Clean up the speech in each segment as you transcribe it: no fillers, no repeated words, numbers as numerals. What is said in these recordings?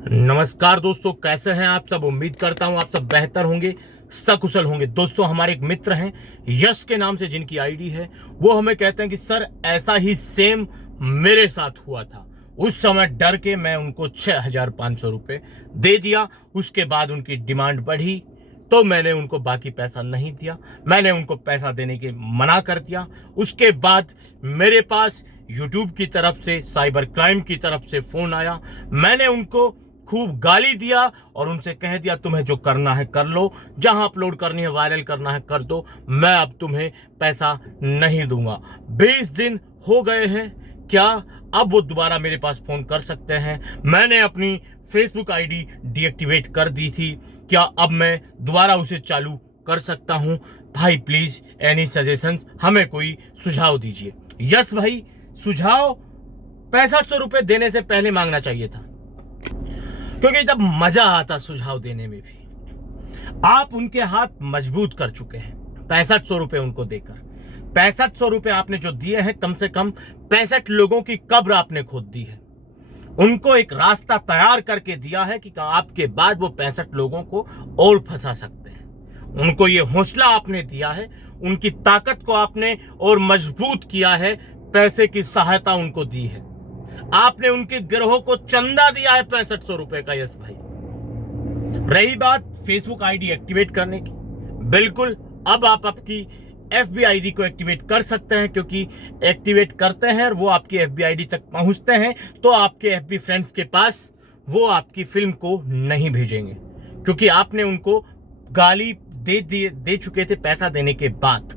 नमस्कार दोस्तों, कैसे हैं आप सब। उम्मीद करता हूं आप सब बेहतर होंगे, सकुशल होंगे। दोस्तों, हमारे एक मित्र हैं यश के नाम से, जिनकी आईडी है, वो हमें कहते हैं कि सर ऐसा ही सेम मेरे साथ हुआ था। उस समय डर के मैं उनको 6,500 रुपये दे दिया। उसके बाद उनकी डिमांड बढ़ी तो मैंने उनको बाकी पैसा नहीं दिया, मैंने उनको पैसा देने के मना कर दिया। उसके बाद मेरे पास यूट्यूब की तरफ से, साइबर क्राइम की तरफ से फोन आया। मैंने उनको खूब गाली दिया और उनसे कह दिया तुम्हें जो करना है कर लो, जहां अपलोड करनी है, वायरल करना है कर दो, मैं अब तुम्हें पैसा नहीं दूंगा। 20 दिन हो गए हैं, क्या अब वो दोबारा मेरे पास फोन कर सकते हैं? मैंने अपनी फेसबुक आईडी डीएक्टिवेट कर दी थी, क्या अब मैं दोबारा उसे चालू कर सकता हूं? भाई प्लीज एनी सजेशंस, हमें कोई सुझाव दीजिए। यस भाई, सुझाव 6500 रुपए देने से पहले मांगना चाहिए था, क्योंकि जब मजा आता सुझाव देने में भी। आप उनके हाथ मजबूत कर चुके हैं 6500 रुपए उनको देकर। 6500 रुपए आपने जो दिए हैं, कम से कम 65 लोगों की कब्र आपने खोद दी है। उनको एक रास्ता तैयार करके दिया है कि आपके बाद वो 65 लोगों को और फंसा सकते हैं। उनको ये हौसला आपने दिया है, उनकी ताकत को आपने और मजबूत किया है, पैसे की सहायता उनको दी है। आपने उनके गिरोह को चंदा दिया है 6500 रुपए का। यस भाई, रही बात फेसबुक आईडी एक्टिवेट करने की, बिल्कुल अब आप आपकी एफबी आईडी को एक्टिवेट कर सकते हैं, क्योंकि एक्टिवेट करते हैं और वो आपकी एफबी आईडी तक पहुंचते हैं तो आपके एफबी फ्रेंड्स के पास वो आपकी फिल्म को नहीं भेजेंगे, क्योंकि आपने उनको गाली दे चुके थे पैसा देने के बाद।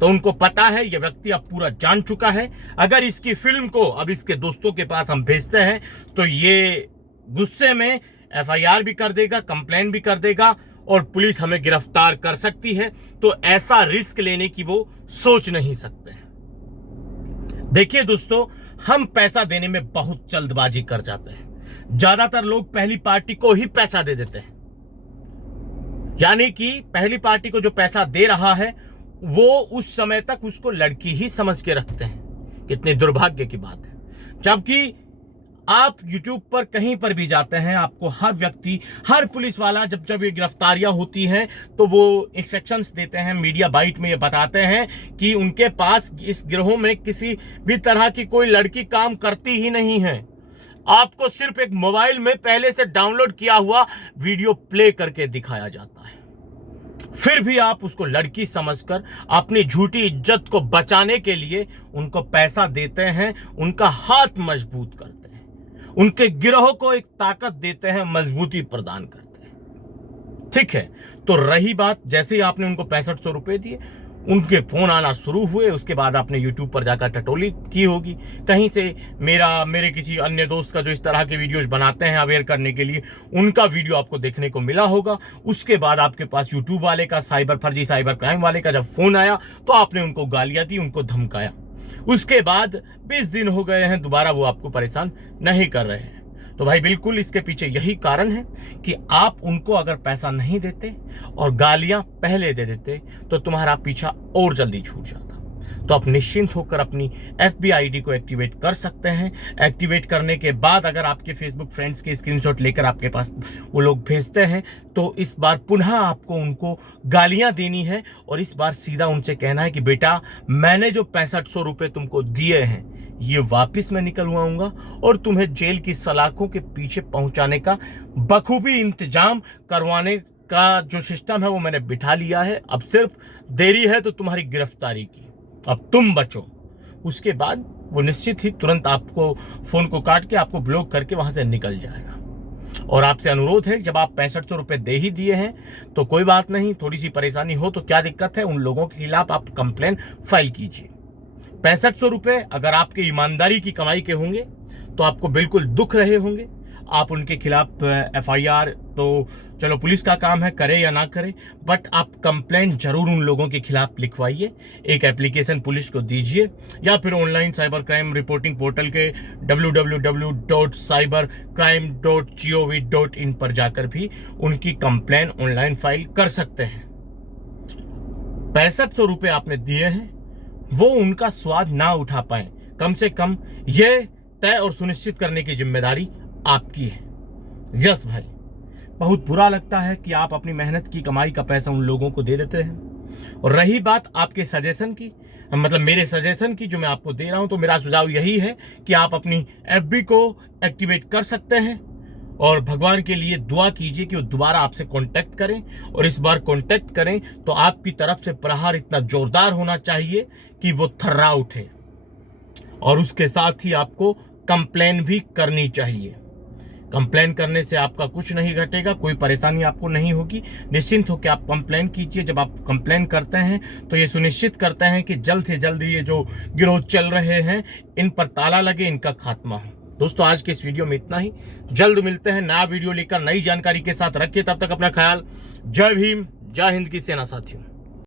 तो उनको पता है, ये व्यक्ति अब पूरा जान चुका है, अगर इसकी फिल्म को अब इसके दोस्तों के पास हम भेजते हैं तो ये गुस्से में एफआईआर भी कर देगा, कंप्लेंट भी कर देगा और पुलिस हमें गिरफ्तार कर सकती है। तो ऐसा रिस्क लेने की वो सोच नहीं सकते हैं। देखिए दोस्तों, हम पैसा देने में बहुत जल्दबाजी कर जाते हैं। ज्यादातर लोग पहली पार्टी को ही पैसा दे देते हैं, यानी कि पहली पार्टी को जो पैसा दे रहा है वो उस समय तक उसको लड़की ही समझ के रखते हैं। कितने दुर्भाग्य की बात है। जबकि आप YouTube पर कहीं पर भी जाते हैं, आपको हर व्यक्ति, हर पुलिस वाला, जब ये गिरफ्तारियां होती हैं तो वो इंस्ट्रक्शंस देते हैं, मीडिया बाइट में ये बताते हैं कि उनके पास इस गिरोह में किसी भी तरह की कोई लड़की काम करती ही नहीं है। आपको सिर्फ एक मोबाइल में पहले से डाउनलोड किया हुआ वीडियो प्ले करके दिखाया जाता है, फिर भी आप उसको लड़की समझकर अपनी झूठी इज्जत को बचाने के लिए उनको पैसा देते हैं, उनका हाथ मजबूत करते हैं, उनके गिरोह को एक ताकत देते हैं, मजबूती प्रदान करते हैं। ठीक है, तो रही बात, जैसे ही आपने उनको 6500 रुपए दिए, उनके फोन आना शुरू हुए। उसके बाद आपने YouTube पर जाकर टटोली की होगी, कहीं से मेरे किसी अन्य दोस्त का जो इस तरह के वीडियोज बनाते हैं अवेयर करने के लिए, उनका वीडियो आपको देखने को मिला होगा। उसके बाद आपके पास YouTube वाले का, फर्जी साइबर क्राइम वाले का जब फोन आया तो आपने उनको गालियां दी, उनको धमकाया। उसके बाद 20 दिन हो गए हैं, दोबारा वो आपको परेशान नहीं कर रहे हैं। तो भाई बिल्कुल इसके पीछे यही कारण है कि आप उनको अगर पैसा नहीं देते और गालियां पहले दे देते तो तुम्हारा पीछा और जल्दी छूट जाता। तो आप निश्चिंत होकर अपनी एफबी आईडी को एक्टिवेट कर सकते हैं। एक्टिवेट करने के बाद अगर आपके फेसबुक फ्रेंड्स के स्क्रीनशॉट लेकर आपके पास वो लोग भेजते हैं तो इस बार पुनः आपको उनको गालियां देनी है और इस बार सीधा उनसे कहना है कि बेटा, मैंने जो 6500 रुपए तुमको दिए हैं ये वापिस मैं निकलवाऊंगा और तुम्हें जेल की सलाखों के पीछे पहुंचाने का बखूबी इंतजाम करवाने का जो सिस्टम है वो मैंने बिठा लिया है। अब सिर्फ देरी है तो तुम्हारी गिरफ्तारी की, अब तुम बचो। उसके बाद वो निश्चित ही तुरंत आपको फोन को काट के आपको ब्लॉक करके वहां से निकल जाएगा। और आपसे अनुरोध है, जब आप 6500 रुपए दे ही दिए हैं तो कोई बात नहीं, थोड़ी सी परेशानी हो तो क्या दिक्कत है, उन लोगों के खिलाफ आप कंप्लेन फाइल कीजिए। 6500 रुपए अगर आपके ईमानदारी की कमाई के होंगे तो आपको बिल्कुल दुख रहे होंगे। आप उनके खिलाफ एफआईआर तो चलो पुलिस का काम है, करे या ना करे, बट आप कंप्लेंट जरूर उन लोगों के खिलाफ लिखवाइए। एक एप्लीकेशन पुलिस को दीजिए या फिर online cyber crime reporting portal के www.cybercrime.gov.in पर जाकर भी उनकी कंप्लेंट ऑनलाइन फाइल कर सकते हैं। 6500 रुपए आपने दिए हैं, वो उनका स्वाद ना उठा पाए, कम से कम ये तय और सुनिश्चित करने की जिम्मेदारी आपकी है। यस भाई, बहुत बुरा लगता है कि आप अपनी मेहनत की कमाई का पैसा उन लोगों को दे देते हैं। और रही बात आपके सजेशन की, मतलब मेरे सजेशन की जो मैं आपको दे रहा हूं, तो मेरा सुझाव यही है कि आप अपनी एफबी को एक्टिवेट कर सकते हैं और भगवान के लिए दुआ कीजिए कि वो दोबारा आपसे कांटेक्ट करें। और इस बार कांटेक्ट करें तो आपकी तरफ से प्रहार इतना जोरदार होना चाहिए कि वो थर्रा उठे। और उसके साथ ही आपको कंप्लेन भी करनी चाहिए। कंप्लेन करने से आपका कुछ नहीं घटेगा, कोई परेशानी आपको नहीं होगी। निश्चिंत होकर आप कंप्लेन कीजिए। जब आप कंप्लेन करते हैं तो ये सुनिश्चित करते हैं कि जल्द से जल्द ये जो गिरोह चल रहे हैं इन पर ताला लगे, इनका खात्मा हो। दोस्तों आज के इस वीडियो में इतना ही। जल्द मिलते हैं नया वीडियो लेकर नई जानकारी के साथ। रखिए तब तक अपना ख्याल। जय भीम, जय हिंद की सेना साथियों।